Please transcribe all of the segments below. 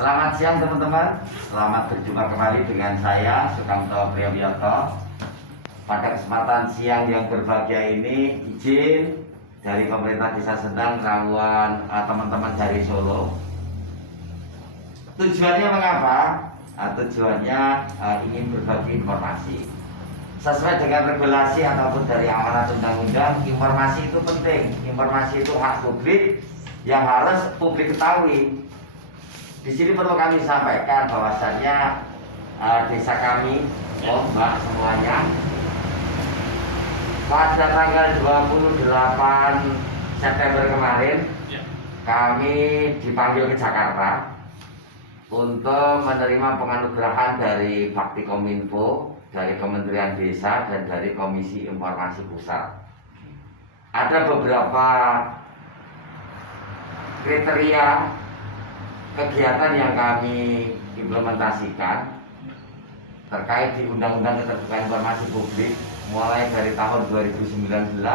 Selamat siang teman-teman. Selamat berjumpa kembali dengan saya Sukamto Priyobiyoto. Pada kesempatan siang yang berbahagia ini, izin dari pemerintah Desa Sendang Rawuan teman-teman dari Solo. Tujuannya mengapa? Tujuannya ingin berbagi informasi. Sesuai dengan regulasi ataupun dari amanat undang-undang, informasi itu penting. Informasi itu hak publik yang harus publik ketahui. Di sini perlu kami sampaikan bahwasannya desa kami, Mbak semuanya, pada tanggal 28 September kemarin, kami dipanggil ke Jakarta untuk menerima penganugerahan dari Bakti Kominfo, dari Kementerian Desa dan dari Komisi Informasi Pusat. Ada beberapa kriteria kegiatan yang kami implementasikan terkait di Undang-Undang Keterbukaan Informasi Publik mulai dari tahun 2019.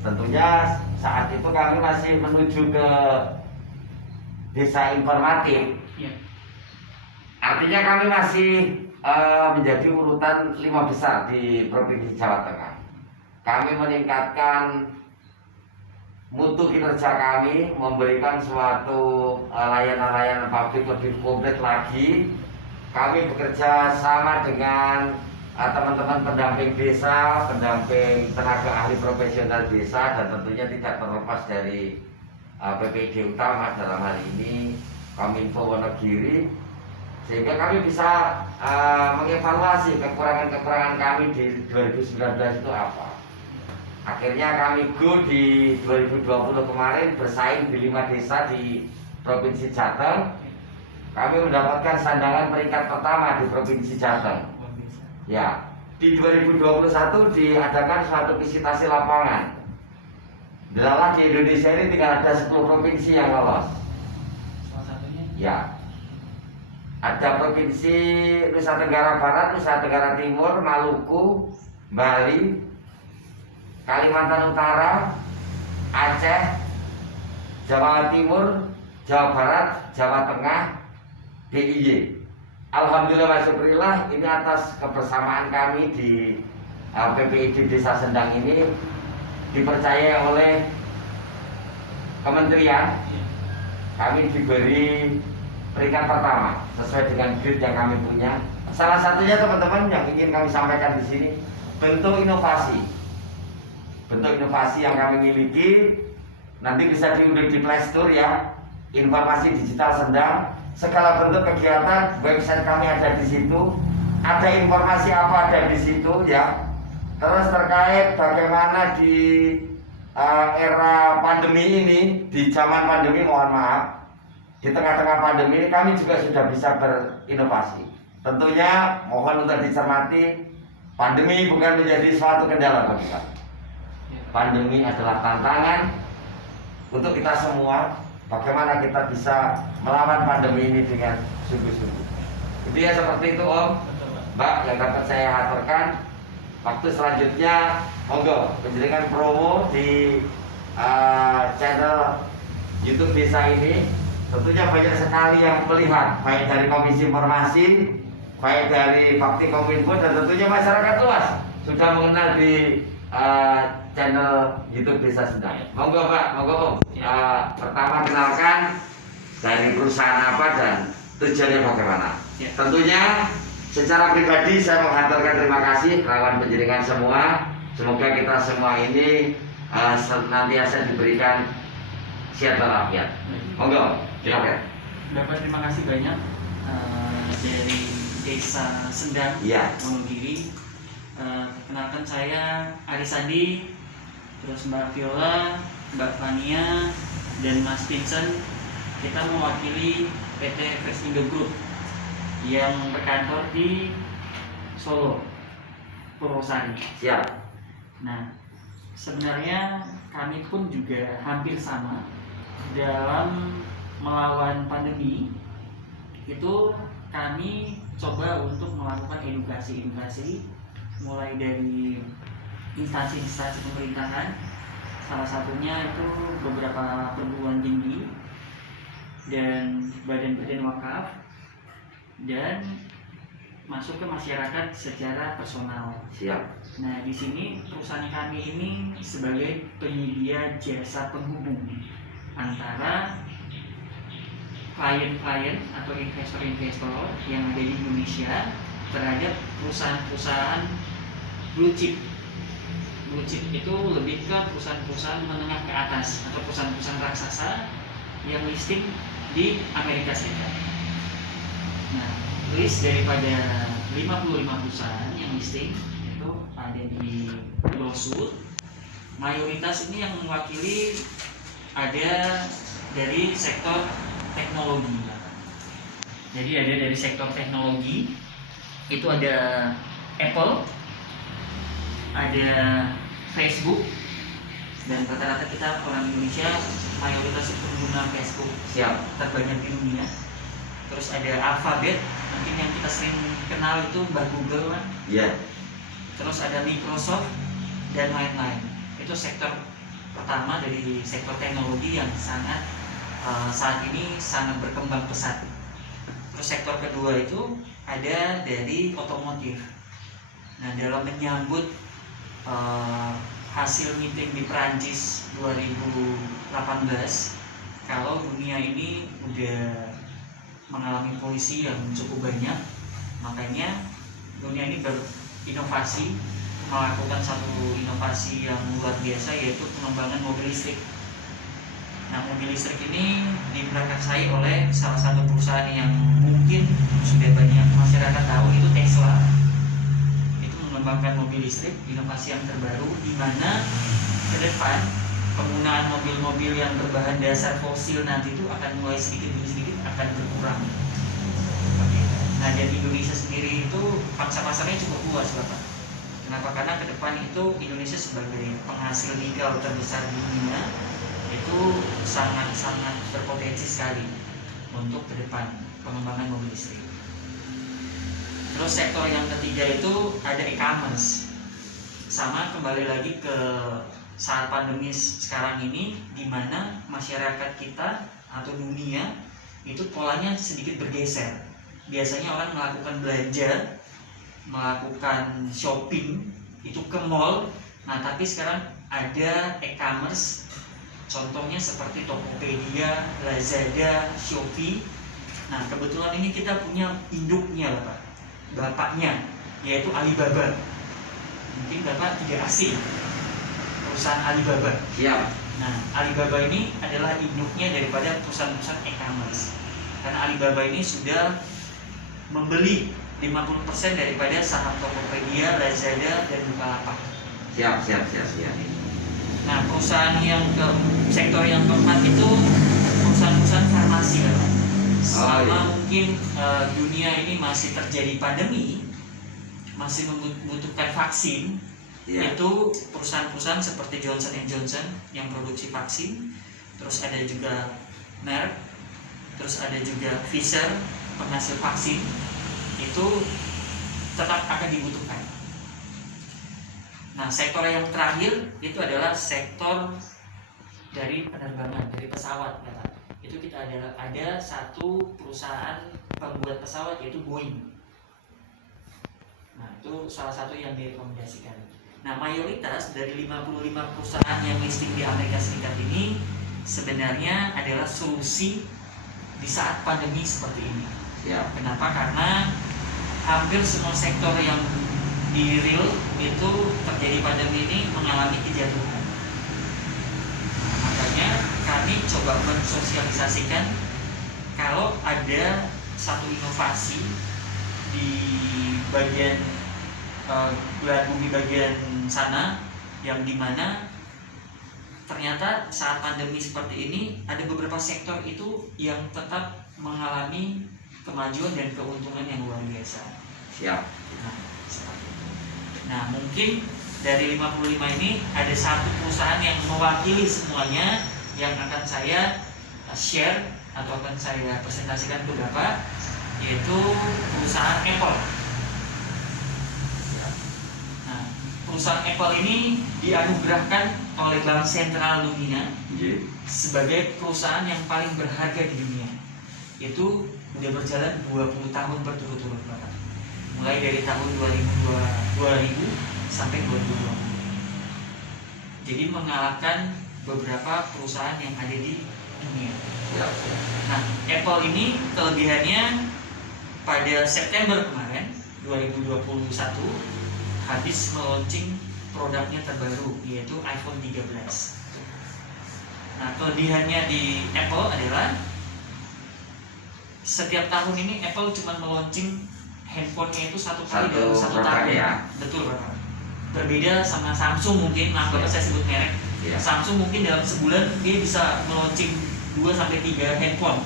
Tentunya saat itu kami masih menuju ke desa informatif. Artinya kami masih menjadi urutan 5 besar di Provinsi Jawa Tengah. Kami meningkatkan mutu kinerja kami, memberikan suatu layanan-layanan publik lebih komplit lagi. Kami bekerja sama dengan teman-teman pendamping desa, pendamping tenaga ahli profesional desa, dan tentunya tidak terlepas dari PPID utama dalam hal ini Kominfo Wonogiri, sehingga kami bisa mengevaluasi kekurangan-kekurangan kami di 2019 itu apa. Akhirnya kami go di 2020 kemarin bersaing di 5 desa di Provinsi Jateng. Kami mendapatkan sandangan peringkat pertama di Provinsi Jateng. Ya, di 2021 diadakan suatu visitasi lapangan. Dalam di Indonesia ini tinggal ada 10 provinsi yang lolos. Salah satunya? Ya, ada Provinsi Nusa Tenggara Barat, Nusa Tenggara Timur, Maluku, Bali, Kalimantan Utara, Aceh, Jawa Timur, Jawa Barat, Jawa Tengah, DIY. Alhamdulillah wa syukurillah, ini atas kebersamaan kami di PPID Desa Sendang ini dipercaya oleh kementerian. Kami diberi peringkat pertama sesuai dengan grade yang kami punya. Salah satunya teman-teman yang ingin kami sampaikan di sini, bentuk inovasi yang kami miliki nanti bisa diunduh di Play Store ya. Informasi digital Sendang, segala bentuk kegiatan, website kami ada di situ, ada informasi apa ada di situ ya. Terus terkait bagaimana di era pandemi ini, di zaman pandemi, mohon maaf, di tengah-tengah pandemi ini kami juga sudah bisa berinovasi. Tentunya mohon untuk dicermati, pandemi bukan menjadi suatu kendala bagi kami. Pandemi adalah tantangan untuk kita semua. Bagaimana kita bisa melawan pandemi ini dengan sungguh-sungguh. Itu ya, seperti itu Om, Mbak, yang dapat saya aturkan. Waktu selanjutnya monggo menjadikan promo di channel YouTube desa ini. Tentunya banyak sekali yang melihat, baik dari Komisi Informasi, baik dari Bakti Kominfo, dan tentunya masyarakat luas sudah mengenal di channel YouTube Desa Sendang. Monggo Pak, monggo Om. Pertama kenalkan dari perusahaan apa dan tujuannya bagaimana. Tentunya secara pribadi saya menghantarkan terima kasih kawan penjaringan semua. Semoga kita semua ini senantiasa diberikan sehat walafiat. Monggo, silakan. Dapat terima kasih banyak dari Desa Sendang, Wonogiri. Kenalkan saya Arisandi, terus Mbak Viola, Mbak Fania, dan Mas Vincent. Kita mewakili PT Fresindo Group yang berkantor di Solo, Purwosari. Siap. Nah, sebenarnya kami pun juga hampir sama dalam melawan pandemi. Itu kami coba untuk melakukan edukasi mulai dari instansi-instansi pemerintahan, salah satunya itu beberapa perguruan tinggi, dan badan-badan wakaf, dan masuk ke masyarakat secara personal. Siap. Nah, di sini perusahaan kami ini sebagai penyedia jasa penghubung antara klien-klien atau investor-investor yang ada di Indonesia terhadap perusahaan-perusahaan blue chip. Blue chip itu lebih ke perusahaan-perusahaan menengah ke atas atau perusahaan-perusahaan raksasa yang listing di Amerika Serikat. Nah, list daripada 55 perusahaan yang listing itu ada di brosur. Mayoritas ini yang mewakili ada dari sektor teknologi. Jadi ada dari sektor teknologi itu ada Apple, ada Facebook, dan rata-rata kita orang Indonesia mayoritas itu pengguna Facebook Siap. terbanyak di dunia. Terus ada Alphabet, mungkin yang kita sering kenal itu Mbak Google kan. Iya. Terus ada Microsoft dan lain-lain. Itu sektor pertama dari sektor teknologi yang sangat saat ini sangat berkembang pesat. Terus sektor kedua itu ada dari otomotif. Nah, dalam menyambut hasil meeting di Perancis 2018, kalau dunia ini udah mengalami polusi yang cukup banyak, makanya dunia ini berinovasi, melakukan satu inovasi yang luar biasa, yaitu pengembangan mobil listrik. Nah, mobil listrik ini diprakarsai oleh salah satu perusahaan yang mungkin sudah banyak masyarakat tahu, itu Tesla. Itu mengembangkan mobil listrik, inovasi yang terbaru, di mana ke depan penggunaan mobil-mobil yang berbahan dasar fosil nanti itu akan mulai sedikit demi sedikit akan berkurang. Oke. Nah, dan Indonesia sendiri itu pangsa pasarnya cukup luas, Bapak. Kenapa? Karena ke depan itu Indonesia sebagai penghasil nikel terbesar di dunia itu sangat-sangat berpotensi sekali untuk ke depan pengembangan mobil listrik. Terus sektor yang ketiga itu ada e-commerce. Sama, kembali lagi ke saat pandemi sekarang ini, di mana masyarakat kita atau dunia itu polanya sedikit bergeser. Biasanya orang melakukan belanja, melakukan shopping itu ke mall. Nah, tapi sekarang ada e-commerce, contohnya seperti Tokopedia, Lazada, Shopee. Nah, kebetulan ini kita punya induknya, bapaknya, yaitu Alibaba. Mungkin Bapak tidak asing perusahaan Alibaba. Siap. Nah, Alibaba ini adalah induknya daripada perusahaan-perusahaan e-commerce. Karena Alibaba ini sudah membeli 50% daripada saham Tokopedia, Lazada, dan Bukalapak. Siap. Nah, perusahaan yang sektor yang keempat itu perusahaan-perusahaan farmasi, Bapak. Selama mungkin dunia ini masih terjadi pandemi, masih membutuhkan vaksin, itu perusahaan-perusahaan seperti Johnson & Johnson yang produksi vaksin, terus ada juga Merck, terus ada juga Pfizer penghasil vaksin, itu tetap akan dibutuhkan. Nah, sektor yang terakhir itu adalah sektor dari penerbangan, dari pesawat, ya Pak. Itu kita ada satu perusahaan pembuat pesawat, yaitu Boeing. Nah, itu salah satu yang direkomendasikan. Nah, mayoritas dari 55 perusahaan yang listing di Amerika Serikat ini sebenarnya adalah solusi di saat pandemi seperti ini. Ya. Kenapa? Karena hampir semua sektor yang di real itu terjadi pandemi ini mengalami kejatuhan. Nah, makanya kami coba mensosialisasikan kalau ada satu inovasi di bagian belahan bumi bagian sana, yang dimana ternyata saat pandemi seperti ini ada beberapa sektor itu yang tetap mengalami kemajuan dan keuntungan yang luar biasa. Siap. Nah, seperti itu. Nah, mungkin dari 55 ini ada satu perusahaan yang mewakili semuanya yang akan saya share atau akan saya presentasikan ke Bapak, yaitu perusahaan Apple. Nah, perusahaan Apple ini dianugerahkan oleh Bank Sentral Dunia sebagai perusahaan yang paling berharga di dunia. itu udah berjalan 20 tahun berturut-turut Bapak. Mulai dari tahun 2000 sampai 2020. Jadi mengalahkan beberapa perusahaan yang ada di dunia. Ya. Nah, Apple ini kelebihannya pada September kemarin 2021 habis meluncing produknya terbaru, yaitu iPhone 13. Nah, kelebihannya di Apple adalah setiap tahun ini Apple cuma meluncing handphonenya itu satu kali dalam satu produk tahun. ya. Betul Bapak. Berbeda sama Samsung mungkin, maaf Bapak saya sebut merek. Ya. Samsung mungkin dalam sebulan dia bisa meluncing 2 sampai 3 handphone.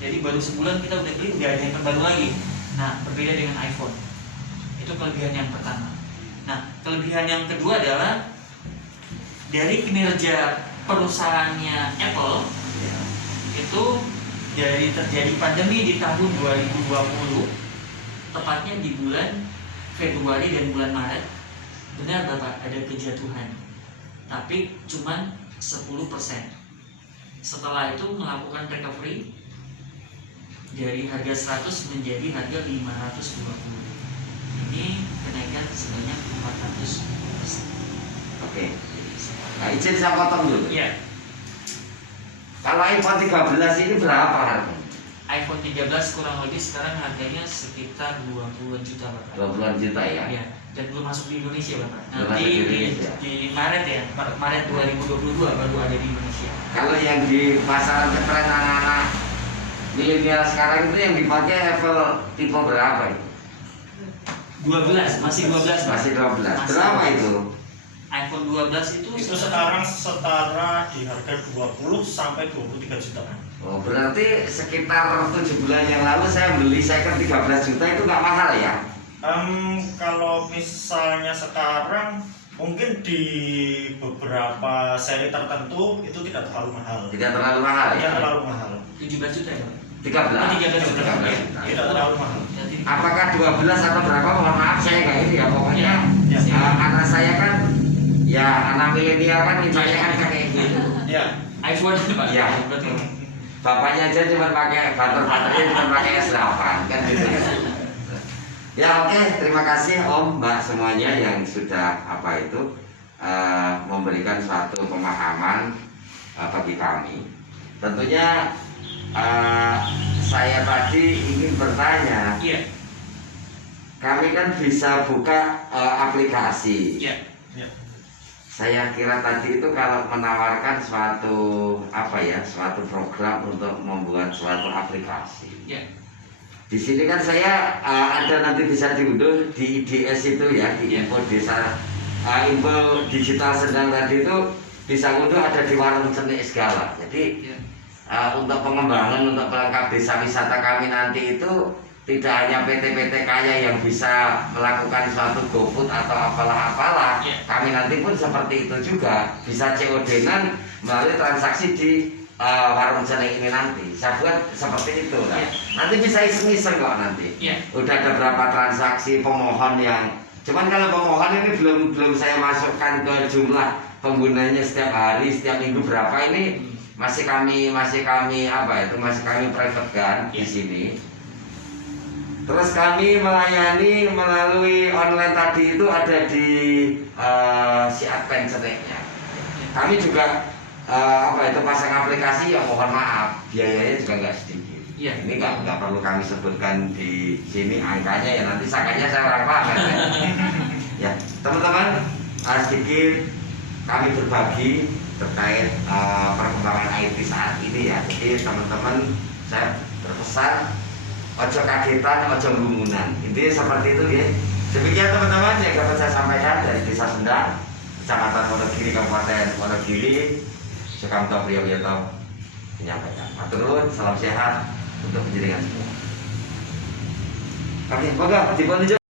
Jadi baru sebulan kita udah beli, udah ada handphone baru lagi. Nah, berbeda dengan iPhone. Itu kelebihan yang pertama. Nah, kelebihan yang kedua adalah dari kinerja perusahaannya Apple itu dari terjadi pandemi di tahun 2020, tepatnya di bulan Februari dan bulan Maret, benar Bapak ada kejatuhan, tapi cuman 10%. Setelah itu melakukan recovery dari harga 100 menjadi harga 520. Ini kenaikan sebanyak 400%. Oke. Nah, izin saya potong dulu. Iya. Kalau iPhone 13 ini berapa harganya? iPhone 13 kurang lebih sekarang harganya sekitar 20 juta Bapak. 20 juta ya? Iya, dan belum masuk di Indonesia Bapak. Belum Nanti masuk di Indonesia. di Maret ya, Maret 2022 baru ada di Indonesia. Kalau yang di pasaran keren anak-anak milenial sekarang itu yang dipakai Apple tipe berapa itu? 12, masih 12 Pak. Masih 12. Masih Berapa 12. itu? iPhone 12 itu sekarang setara di harga 20 sampai 23 juta. Oh, berarti sekitar 7 bulan yang lalu saya beli second 13 juta itu nggak mahal ya? Kalau misalnya sekarang mungkin di beberapa seri tertentu itu tidak terlalu mahal. Tidak terlalu mahal ya? Tidak terlalu mahal. 17 juta ya Pak. 13. 13 juta. 13 Ya. juta. Tidak terlalu mahal. Jadi, Apakah 12 atau berapa? Mohon maaf saya nggak ini ya. Pokoknya Ya. anak saya kan ya anak milenial kan mintanya kan kayak gitu. Ya. iPhone Pak. Iya. Betul. Bapaknya aja cuma pakai baterainya cuma pakai S8 kan gitu. Ya oke, terima kasih Om, Mbak semuanya yang sudah memberikan suatu pemahaman bagi kami. Tentunya saya tadi ingin bertanya, Iya. kami kan bisa buka aplikasi. Iya. Ya. Saya kira tadi itu kalau menawarkan suatu suatu program untuk membuat suatu aplikasi. Iya. Di sini kan saya ada nanti bisa diunduh di IDS itu ya, di Ya. info desa, info digital Sendang tadi itu bisa unduh ada di warung cenik segala. Jadi Iya. untuk pengembangan untuk pelengkap desa wisata kami nanti itu tidak hanya PT-PT kaya yang bisa melakukan suatu GoFood atau apalah-apalah, Ya. kami nanti pun seperti itu juga bisa COD-an melalui transaksi di warung cenik ini nanti. Saya buat seperti itu kan. Ya. Nanti bisa iseng-iseng kok nanti. Iya. Udah ada berapa transaksi pemohon yang, cuman kalau pemohon ini belum saya masukkan ke jumlah penggunanya setiap hari, setiap minggu berapa ini masih kami private kan di Ya. sini. Terus kami melayani melalui online tadi itu ada di si Advent ceniknya. Kami juga pasang aplikasi yang mohon maaf biayanya juga nggak sedikit. Iya. Ini nggak perlu kami sebutkan di sini angkanya ya, nanti sakanya saya orang paham ya. Ya teman-teman, sedikit kami berbagi terkait perkembangan IT saat ini ya. Jadi teman-teman saya berpesan ojo kagetan, ojo gumunan. Intinya seperti itu ya. Demikian teman-teman yang dapat saya sampaikan dari Desa Sendang, Kecamatan Wonogiri, Kabupaten Wonogiri. Sukamto Priyoyoto menyampaikan. Matur nuwun, salam sehat untuk penjenengan semua. Oke, moga dipun